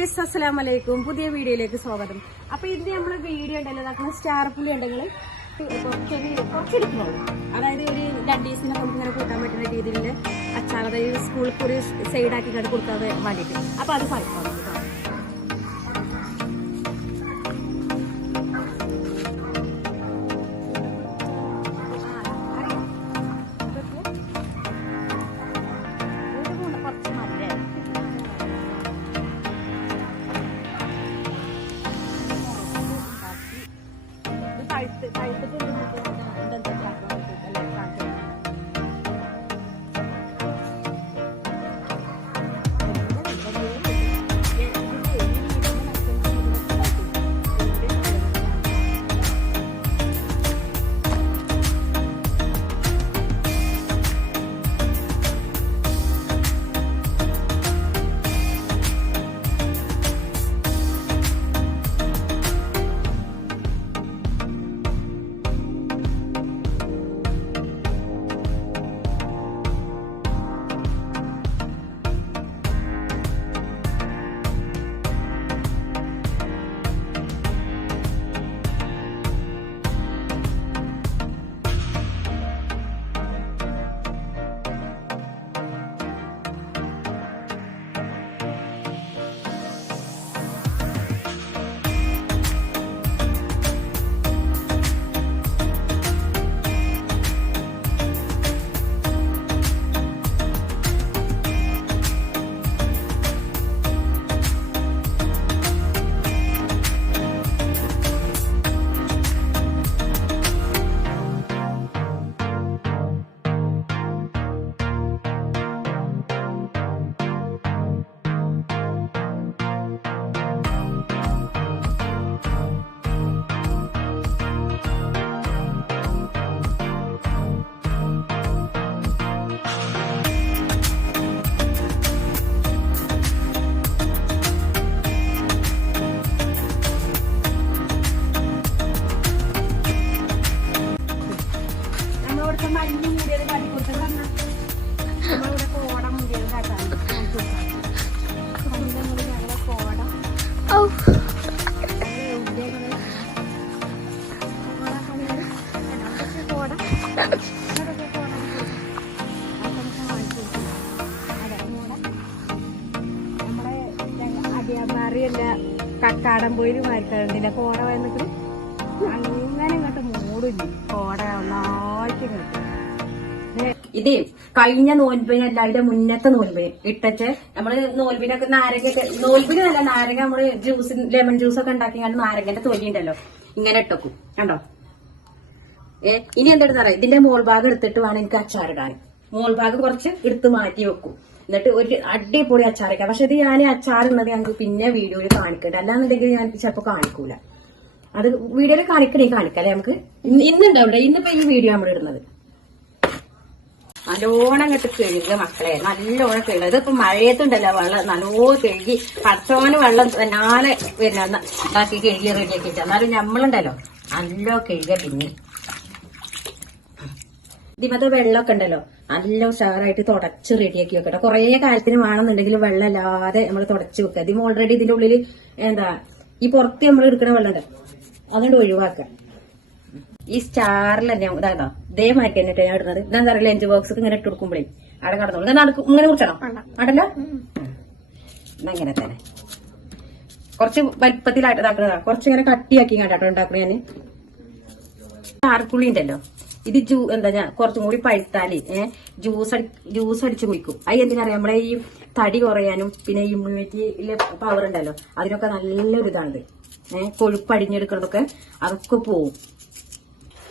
Guys അസ്സലാം വലൈക്കും പുതിയ വീഡിയോയിലേക്ക് സ്വാഗതം. അപ്പൊ ഇന്ന് നമ്മൾ വീഡിയോ ഉണ്ടല്ലോ നടക്കുന്ന സ്റ്റാർ പുലി ഉണ്ടെങ്കിൽ അതായത് ഒരു രണ്ടീസിനെ നമുക്ക് ഇങ്ങനെ കൂട്ടാൻ പറ്റുന്ന രീതിയിൽ അച്ചാർ അതായത് സ്കൂളിൽ ഒരു സൈഡാക്കി കണ്ട് കൊടുക്കാൻ വേണ്ടിയിട്ട്. അപ്പൊ അത് പറിക്കാം. കാട്ടി കോട കോട കക്കാടം പോയി മരക്കണ്ടില്ല കോട വന്നിട്ട് അങ്ങനെ ഇങ്ങോട്ട് മൂടില്ല കോട ഒന്നായിട്ട് ഇങ്ങോട്ട് ഇതേ കഴിഞ്ഞ നോൽബിനല്ല അതിന്റെ മുന്നത്തെ നോൽബിന് ഇട്ടിട്ട് നമ്മൾ നോൽബിനൊക്കെ നാരങ്ങ നോൽബിന് നല്ല നാരങ്ങ നമ്മൾ ജ്യൂസ് ലെമൺ ജ്യൂസ് ഒക്കെ ഉണ്ടാക്കി കണ്ട് നാരങ്ങന്റെ തൊലി ഉണ്ടല്ലോ. ഇങ്ങനെ ഇട്ടക്കും. കണ്ടോ? ഏ ഇനി എന്തെടുത്ത് അറിയാം ഇതിന്റെ മോൾ ഭാഗം എടുത്തിട്ട് വേണം എനിക്ക് അച്ചാറിടാൻ. മോൾ ഭാഗം കുറച്ച് എടുത്ത് മാറ്റി വെക്കും. എന്നിട്ട് ഒരു അടിപൊളി അച്ചാറിക്കാം പക്ഷെ ഇത് ഞാൻ അച്ചാറുള്ളത് ഞങ്ങൾക്ക് പിന്നെ വീഡിയോയിൽ കാണിക്കട്ടെ അല്ലാന്നുണ്ടെങ്കിൽ ഞാൻ ചിലപ്പോ കാണിക്കൂല. അത് വീഡിയോയിൽ കാണിക്കണേ കാണിക്കാം അല്ലെ നമുക്ക് ഇന്നുണ്ടാവില്ല ഇന്നിപ്പോ ഈ വീഡിയോ നമ്മൾ ഇടുന്നത് നല്ലോണം കിട്ടി കഴുകുക മക്കളെ. നല്ലോണം കഴുകുക ഇതിപ്പോ മഴയത്തുണ്ടല്ലോ വെള്ളം നല്ലോ കഴുകി പച്ചവന് വെള്ളം നാളെ പിന്നെ ഇതാക്കി കഴുകി റെഡിയാക്കി എന്നാലും നമ്മളുണ്ടല്ലോ നല്ലോ കഴുകുക പിന്നെ. ഇതിമത്തെ വെള്ളമൊക്കെ ഉണ്ടല്ലോ. നല്ല ഉഷാറായിട്ട് തുടച്ച് റെഡിയാക്കി വെക്കട്ടെ. കുറേ കാലത്തിന് വേണമെന്നുണ്ടെങ്കിൽ വെള്ളം അല്ലാതെ നമ്മൾ തുടച്ച് വെക്കുക. ഇതിന് ഓൾറെഡി ഇതിന്റെ ഉള്ളിൽ എന്താ ഈ പുറത്ത് നമ്മൾ എടുക്കുന്ന വെള്ളം അതുകൊണ്ട് ഒഴിവാക്കുക. ഈ സ്റ്റാറിൽ തന്നെ ഇതാണോ ഇതേ മാറ്റി തന്നെ ഞാൻ ഇടുന്നത്. ഇതെന്താ പറയുക ലഞ്ച് ബോക്സ് ഇങ്ങനെ ഇട്ട് കൊടുക്കുമ്പോഴേ അവിടെ കടന്നോളൂ. ഞാൻ നടക്കും? ഇങ്ങനെ കുറിച്ചണം ആണ്ടല്ലോ ഇങ്ങനെ തന്നെ. കുറച്ച് വലിപ്പത്തിലായിട്ട് ഇതാക്കണതാ കുറച്ച് ഇങ്ങനെ കട്ടിയാക്കി കണ്ടാട്ടോ ഉണ്ടാക്കണ ഞാൻ ഉണ്ടല്ലോ ഇത് ജ്യൂ എന്താ ഞാൻ കുറച്ചും കൂടി പഴുത്താൽ ഏഹ് ജ്യൂസ് അടി ജ്യൂസ് അടിച്ച് കുടിക്കും അത് എന്തിനറിയാം? നമ്മളെ ഈ തടി കുറയാനും പിന്നെ ഇമ്മ്യൂണിറ്റി പവർ ഉണ്ടല്ലോ. അതിനൊക്കെ നല്ലൊരു ഇതാണിത് ഏഹ് കൊഴുപ്പ് അടിഞ്ഞെടുക്കുന്നതൊക്കെ അതൊക്കെ പോവും.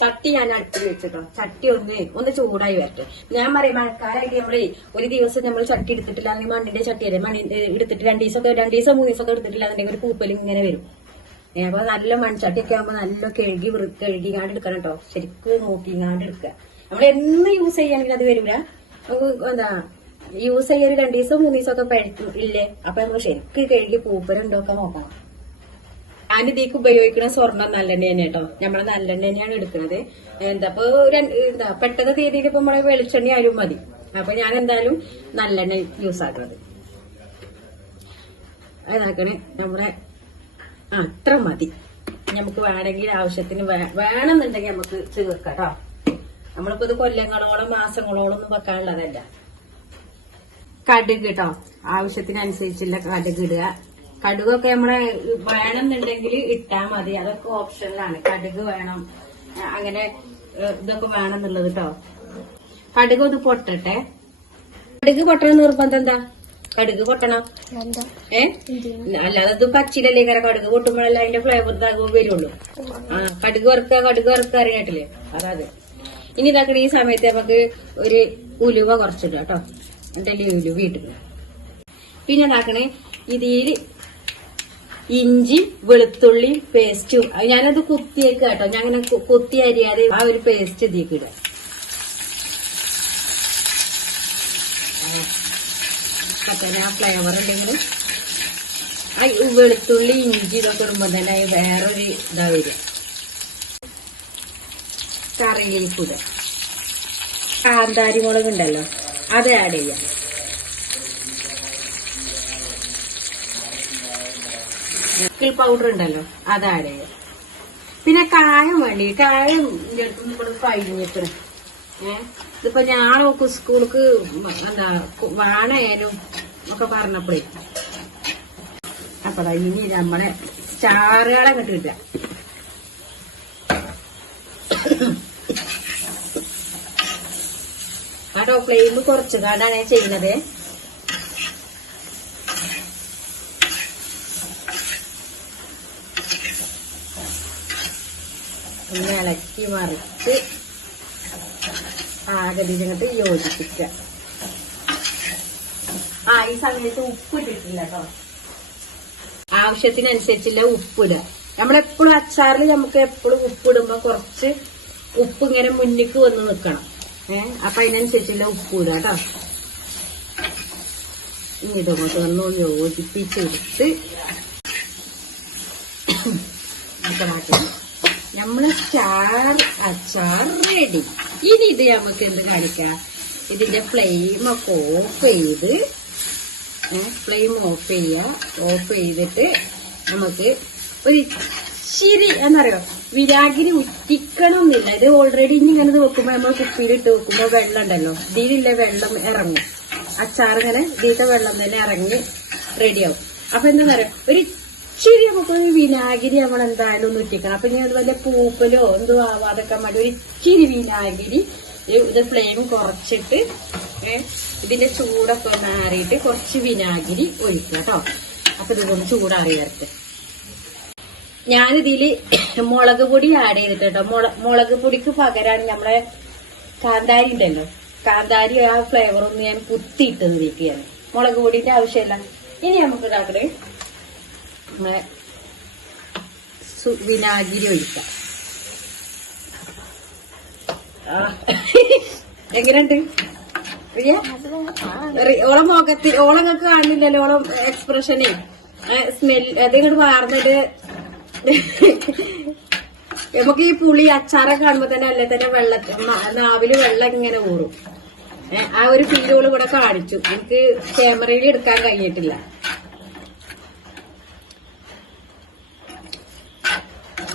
ചട്ടി ഞാൻ അടുപ്പിൽ വെച്ചിട്ടോ ചട്ടി ഒന്ന് ഒന്ന് ചൂടായി വരട്ടെ. ഞാൻ പറയാം മഴക്കാലമായിട്ട് നമ്മളെ ഒരു ദിവസം നമ്മൾ ചട്ടി എടുത്തിട്ടില്ല അല്ലെങ്കിൽ മണ്ണിന്റെ ചട്ടിയല്ലേ മണ്ണി മണി എടുത്തിട്ട് രണ്ട് ദിവസമൊക്കെ രണ്ട് ദിവസം മൂന്ന് ദിവസമൊക്കെ എടുത്തിട്ടില്ല എന്നുണ്ടെങ്കിൽ ഒരു പൂപ്പൽ ഇങ്ങനെ വരും. അപ്പൊ നല്ല മൺചട്ടിയൊക്കെ ആകുമ്പോ നല്ല കഴുകി വൃ- കാണ്ട് എടുക്കണം കേട്ടോ ശരിക്കും നോക്കിങ്ങാണ്ട് എടുക്കുക. നമ്മൾ എന്ന് യൂസ് ചെയ്യുകയാണെങ്കിൽ അത് വരില്ല എന്താ യൂസ് ചെയ്യാൻ രണ്ടു ദിവസം മൂന്ന് ദിവസമൊക്കെ പഴുത്തു ഇല്ലേ? അപ്പൊ നമ്മൾ ശരിക്കും കഴുകി പൂപ്പലുണ്ടോ ഒക്കെ നോക്കണം. ഞാൻ ഇതിലേക്ക് ഉപയോഗിക്കുന്ന സ്വർണം നല്ലെണ്ണ തന്നെ കേട്ടോ. നമ്മൾ നല്ലെണ്ണ തന്നെയാണ് എടുക്കുന്നത് എന്താ ഇപ്പൊ എന്താ പെട്ടെന്ന് തീയതിയിൽ ഇപ്പൊ നമ്മളെ വെളിച്ചെണ്ണ ആയാലും മതി. അപ്പൊ ഞാൻ എന്തായാലും നല്ലെണ്ണ യൂസ് ആക്കുന്നത് അതാക്കണേ നമ്മുടെ ആ അത്ര മതി. നമുക്ക് വേണമെങ്കിൽ ആവശ്യത്തിന് വേണമെന്നുണ്ടെങ്കിൽ നമുക്ക് ചേർക്കാം കേട്ടോ നമ്മളിപ്പോ ഇത് കൊല്ലങ്ങളോളം മാസങ്ങളോളം ഒന്നും വെക്കാനുള്ളതല്ല. കടുക് കേട്ടോ ആവശ്യത്തിനനുസരിച്ചുള്ള കടുക് ഇടുക. കടുകൊക്കെ നമ്മളെ വേണമെന്നുണ്ടെങ്കിൽ ഇട്ടാ മതി. അതൊക്കെ ഓപ്ഷനിലാണ്. കടുക് വേണം. അങ്ങനെ ഇതൊക്കെ വേണമെന്നുള്ളത് കേട്ടോ കടുക് ഒന്ന് പൊട്ടട്ടെ. കടുക് പൊട്ടണം നിർബന്ധം എന്താ? കടുക് പൊട്ടണം. ഏ? അല്ലാതെ ഇത് പച്ചിലല്ലേ കര കടുക് പൊട്ടുമ്പോഴല്ല അതിന്റെ ഫ്ലേവർ ഇതാകുമ്പോൾ വരുള്ളൂ. ആ കടുക് വറുക്കുക കടുക് വറുക്കുക അറിയാട്ടില്ലേ അതാത്. ഇനി ഇതാക്കണ ഈ സമയത്ത് നമുക്ക് ഒരു ഉലുവ കുറച്ചിടുക കേട്ടോ എന്റെ ഉലുവ ഇട്ടു പിന്നെ ഇതാക്കണേ ഇതിൽ ഇഞ്ചി വെളുത്തുള്ളി പേസ്റ്റും ഞാനത് കുത്തിയേക്ക് കേട്ടോ. ഞാൻ അങ്ങനെ കുത്തി അരിയാതെ ആ ഒരു പേസ്റ്റ് ഇതിലേക്ക് ഇടാം ആ ഫ്ലേവർ ഉണ്ടെങ്കിൽ ആ വെളുത്തുള്ളി ഇഞ്ചി ഇതൊക്കെ ഇടുമ്പോൾ തന്നെ വേറൊരു ഇതാ വരിക. കറിയിലേക്ക് ഇടുക. കാന്താരി മുളക് ഉണ്ടല്ലോ അത് ആഡ് ചെയ്യാം. പിക്കിൾ പൗഡർ ഉണ്ടല്ലോ. അതാണ്. പിന്നെ കായം വേണ്ടി കായം ഇവിടെ കഴിഞ്ഞിട്ട് ഏഹ് ഇതിപ്പോ ഞാനൊക്കെ സ്കൂൾക്ക് എന്താ വാണയാലും ഒക്കെ പറഞ്ഞപ്പോഴേ. അപ്പൊ ഇനി നമ്മളെ സ്റ്റാറുകളെ കിട്ടില്ല കേട്ടോ ഫ്ലെയിം കുറച്ച്. കാണ്ടാണ് ഞാൻ ചെയ്യുന്നത്. ഒന്ന് ഇളക്കി മറിച്ച് ആകതിനകത്ത് യോജിപ്പിക്കുക ആ ഈ സമയത്ത് ഉപ്പ് ഇട്ടിട്ടില്ല കേട്ടോ ആവശ്യത്തിനനുസരിച്ചുള്ള ഉപ്പിടുക നമ്മളെപ്പോഴും അച്ചാറിൽ നമുക്ക് എപ്പോഴും ഉപ്പിടുമ്പോ കുറച്ച് ഉപ്പ് ഇങ്ങനെ മുന്നിക്ക് വന്ന് നിൽക്കണം ഏഹ് അപ്പൊ അതിനനുസരിച്ചുള്ള ഉപ്പ് ഇടുക കേട്ടോ ഇനി ഇതങ്ങോട്ട് വന്ന് യോജിപ്പിച്ചെടുത്ത് മാറ്റി. നമ്മൾ സ്റ്റാർ അച്ചാർ റെഡി ഇനി ഇത് നമുക്ക് എന്ത് കാണിക്കാം? ഇതിന്റെ ഫ്ലെയിം ഒക്കെ ഓഫ് ചെയ്ത് ഫ്ലെയിം ഓഫ് ചെയ്യുക ഓഫ് ചെയ്തിട്ട് നമുക്ക് ഒരു ഇച്ചിരി എന്നറിയോ? വിരാഗിരി ഉറ്റിക്കണം എന്നില്ല ഇത് ഓൾറെഡി ഇനി ഇങ്ങനെ വെക്കുമ്പോ നമ്മൾ കുപ്പിയിലിട്ട് വെക്കുമ്പോ വെള്ളം ഉണ്ടല്ലോ. ഇതിലുള്ള വെള്ളം ഇറങ്ങും. അച്ചാർ ഇങ്ങനെ ഇതിലത്തെ വെള്ളം തന്നെ ഇറങ്ങി റെഡിയാവും അപ്പൊ എന്താ പറയാ ഒരു ഇച്ചിരി നമുക്ക് വിനാഗിരി നമ്മൾ എന്തായാലും ഒന്ന് ഉറ്റിക്കണം അപ്പൊ ഇനി അതുപോലെ പൂപ്പലോ എന്തോ ആവാതൊക്കെ മതി. ഒരു ഇച്ചിരി വിനാഗിരി ഇത് ഫ്ലെയിം കുറച്ചിട്ട് ഇതിന്റെ ചൂടൊക്കെ മാറിയിട്ട് കുറച്ച് വിനാഗിരി ഒഴിക്കുക കേട്ടോ അപ്പൊ ഇതൊന്ന് ചൂടാറി വരട്ടെ. ഞാനിതിൽ മുളക് പൊടി ആഡ് ചെയ്തിട്ട് കേട്ടോ മുള- മുളക് പൊടിക്ക് പകരമാണ് നമ്മളെ കാന്താരി ഉണ്ടല്ലോ. കാന്താരി ആ ഫ്ലേവർ ഒന്ന് ഞാൻ കുത്തിയിട്ടത് ഇരിക്കുകയാണ് മുളക് പൊടിന്റെ ആവശ്യമില്ല. ഇനി നമുക്ക് ഇതാക്കണേ നമ്മളെ വിനാഗിരി ഒഴിക്കാം. എങ്ങനെയുണ്ട്? ഓളം മുഖത്തിൽ ഓളങ്ങൾക്ക് കാണുന്നില്ലല്ലോ ഓളം എക്സ്പ്രഷനെ സ്മെൽ അതിങ്ങോട്ട് വാർന്നിട്ട് നമുക്ക് ഈ പുളി അച്ചാറ കാണുമ്പോ തന്നെ അല്ലെ തന്നെ വെള്ള നാവിൽ വെള്ളം ഇങ്ങനെ ഊറും. ആ ഒരു ഫീലുകൾ ഇവിടെ കാണിച്ചു. എനിക്ക് ക്യാമറയിൽ എടുക്കാൻ കഴിഞ്ഞിട്ടില്ല.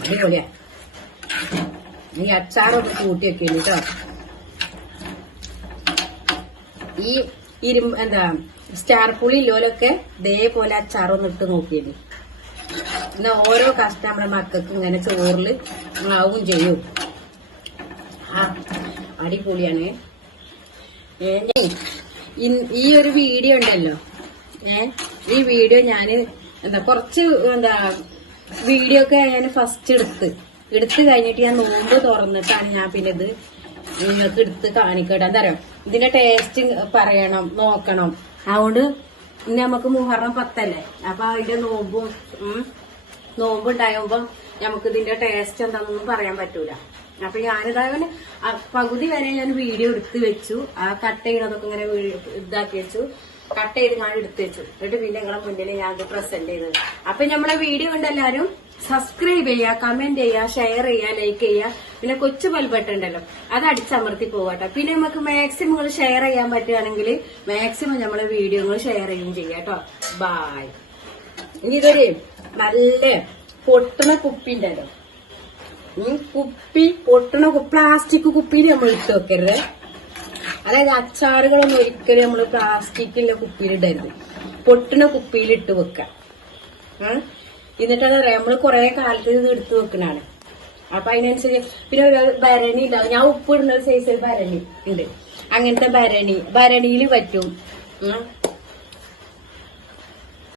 അടിപൊളിയാ. ഈ അച്ചാറൊക്കെ കൂട്ടി വെക്കുന്നു കേട്ടോ ഈ ഇരു എന്താ സ്റ്റാർ പുളി ഇല്ലോലൊക്കെ ഇതേപോലെ അച്ചാറൊന്നും ഇട്ട് നോക്കിയത് എന്നാ ഓരോ കസ്റ്റമറെ മക്കൾക്ക് ഇങ്ങനെ ചോറിൽ ആവും ചെയ്യും. ആ അടിപൊളിയാണ്. ഞാൻ ഈ ഒരു വീഡിയോ ഉണ്ടല്ലോ. ഏ ഈ വീഡിയോ ഞാൻ എന്താ കുറച്ച് എന്താ വീഡിയോ ഒക്കെ ഞാൻ ഫസ്റ്റ് എടുത്ത്. എടുത്ത് കഴിഞ്ഞിട്ട് ഞാൻ നോമ്പ് തുറന്നിട്ടാണ് ഞാൻ പിന്നെ ഇത് നിങ്ങൾക്ക് എടുത്ത് കാണിക്കട്ടെ എന്താ ഇതിന്റെ ടേസ്റ്റ് പറയണം നോക്കണം. അതുകൊണ്ട് ഇനി നമുക്ക് മുഹറം പത്തല്ലേ? അപ്പൊ അതിന്റെ നോമ്പും നോമ്പ് ഉണ്ടാകുമ്പോ നമുക്ക് ഇതിന്റെ ടേസ്റ്റ് എന്താണെന്നൊന്നും പറയാൻ പറ്റൂല. അപ്പൊ ഞാനിതാ പകുതി വരെ ഞാൻ വീഡിയോ എടുത്ത് വെച്ചു. ആ കട്ട് ചെയ്യണതൊക്കെ ഇങ്ങനെ ഇതാക്കി വെച്ചു. കട്ട് ചെയ്ത് ഞാൻ എടുത്ത് വെച്ചു. എന്നിട്ട് പിന്നെ നിങ്ങളെ മുന്നിൽ ഞാൻ അത് പ്രസന്റ് ചെയ്തത്. അപ്പൊ നമ്മളെ വീഡിയോ ഉണ്ട് എല്ലാവരും സബ്സ്ക്രൈബ് ചെയ്യുക കമന്റ് ചെയ്യുക ഷെയർ ചെയ്യുക ലൈക്ക് ചെയ്യുക പിന്നെ കൊച്ചു ബെൽബട്ടൺ ഉണ്ടല്ലോ അത് അടിച്ചമർത്തി പോകട്ടെ പിന്നെ നമുക്ക് മാക്സിമം ഷെയർ ചെയ്യാൻ പറ്റുകയാണെങ്കിൽ മാക്സിമം നമ്മളെ വീഡിയോകൾ ഷെയർ ചെയ്യുകയും ചെയ്യാം കേട്ടോ ബായ് ഇനി ഇതൊരു നല്ല പൊട്ടണ കുപ്പി ഉണ്ടല്ലോ. കുപ്പി പൊട്ടണ പ്ലാസ്റ്റിക് കുപ്പിയിൽ നമ്മൾ ഇട്ട് വെക്കരുത്. അതായത് അച്ചാറുകളൊന്നും ഒരിക്കലും നമ്മൾ പ്ലാസ്റ്റിക്കിന്റെ കുപ്പിയിലിടരുത്. ഇടരുത് കുപ്പിയിലിട്ട് വെക്ക എന്നിട്ടത് നമ്മൾ കൊറേ കാലത്ത് ഇത് എടുത്ത് വെക്കണാണ് അപ്പൊ അതിനനുസരിച്ച് പിന്നെ ഒരു ഭരണി ഉണ്ടാവും. ഞാൻ ഉപ്പ് ഇടുന്ന സൈസിൽ ഭരണി ഉണ്ട്. അങ്ങനത്തെ ഭരണി ഭരണിയിൽ പറ്റും.